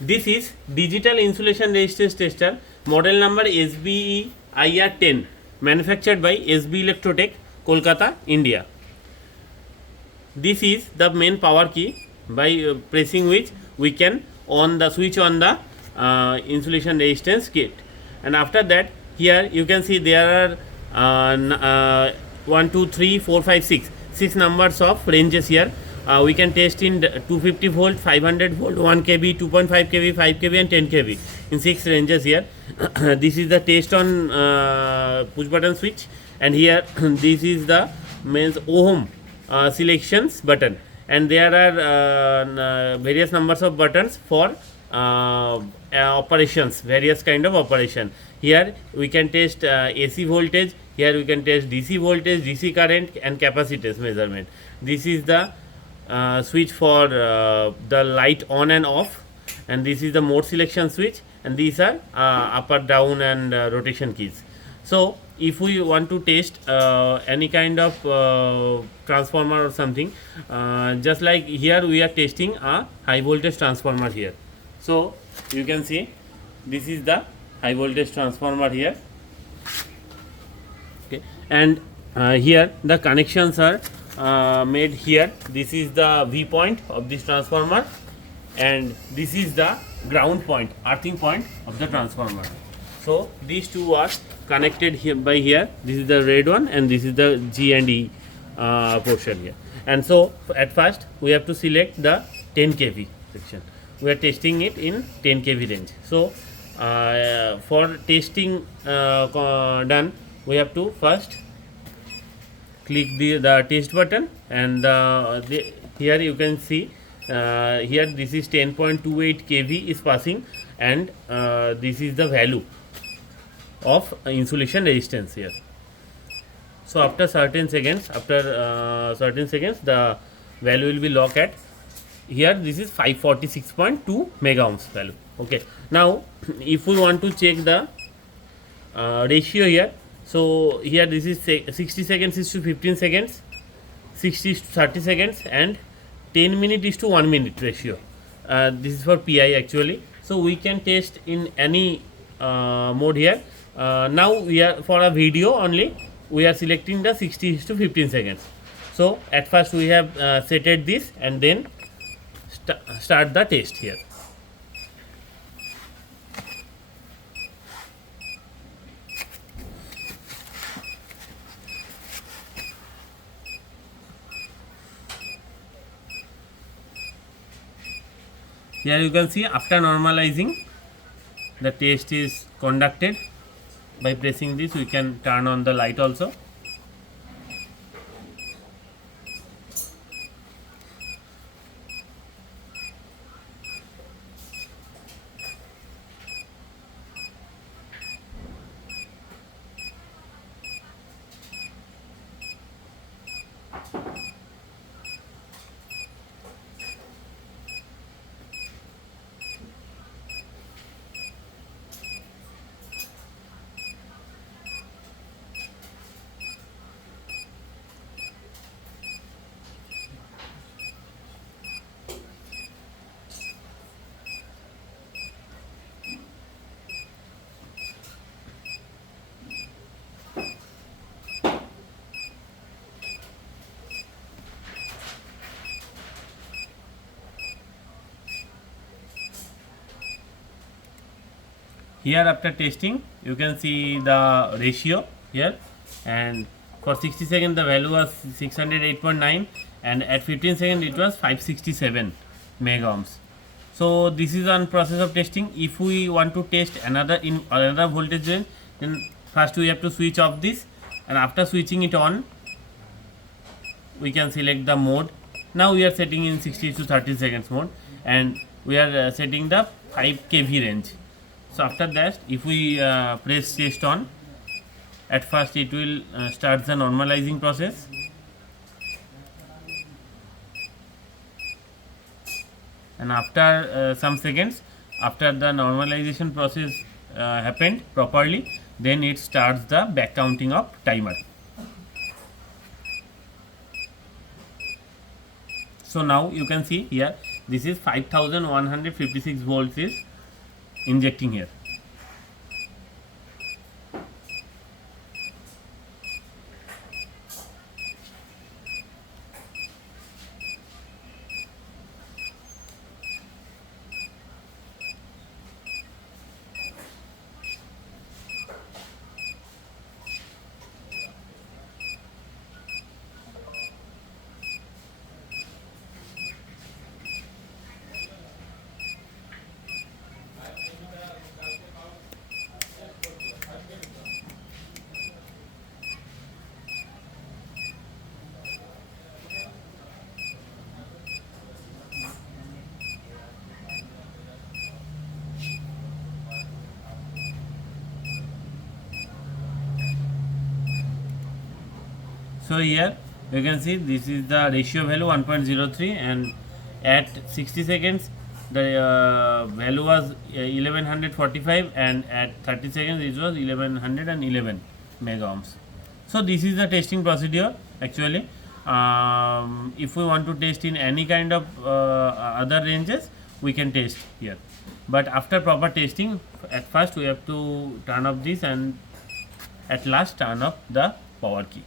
This is digital insulation resistance tester, model number SBEIR10, manufactured by S.B.ELECTROTECH, Kolkata, India. This is the main power key, by pressing which we can switch on the insulation resistance kit. And after that, here you can see there are 1 2 3 4 5 6 numbers of ranges here. We can test in 250 volt, 500 volt, 1 kV, 2.5 kV, 5 kV and 10 kV in 6 ranges here. This is the test on push button switch, and here this is the means ohm selections button, and there are various numbers of buttons for operations, various kind of operation. Here we can test AC voltage, here we can test DC voltage, DC current and capacitance measurement. This is the switch for the light on and off, and this is the mode selection switch, and these are up or down and rotation keys. So if we want to test any kind of transformer or something, just like here we are testing a high voltage transformer here. So you can see this is the high voltage transformer here. Okay, and here the connections are made here. This is the V point of this transformer, and this is the ground point, earthing point of the transformer. So these two are connected here by here. This is the red one, and this is the G and E portion here. And so at first we have to select the 10 kV section. We are testing it in 10 kV range. So for testing done, we have to first click the test button, and here you can see here this is 10.28 kV is passing, and this is the value of insulation resistance here. So after certain seconds, the value will be locked at here. This is 546.2 mega ohms value. Okay, now if we want to check the ratio here, so here this is 60 seconds is to 15 seconds, 60 is to 30 seconds, and 10 minute is to 1 minute ratio. This is for PI actually. So we can test in any mode here. Now we are for a video only, we are selecting the 60 is to 15 seconds. So at first we have setted this, and then start the test here. Here you can see after normalizing, the test is conducted. By pressing this, we can turn on the light also. Here after testing, you can see the ratio here, and for 60 seconds the value was 608.9, and at 15 seconds it was 567 mega ohms. So this is on process of testing. If we want to test another voltage range, then first we have to switch off this, and after switching it on, we can select the mode. Now we are setting in 60 to 30 seconds mode, and we are setting the 5 kV range. So after that, if we press test on, at first it will start the normalizing process, and after some seconds, after the normalization process happened properly, then it starts the back counting of timer. So now you can see here This is 5156 volts is injecting here. So here you can see this is the ratio value 1.03, and at 60 seconds the value was 1145, and at 30 seconds it was 1111 mega ohms. So this is the testing procedure actually. If we want to test in any kind of other ranges, we can test here, but after proper testing, at first we have to turn off this and at last turn off the power key.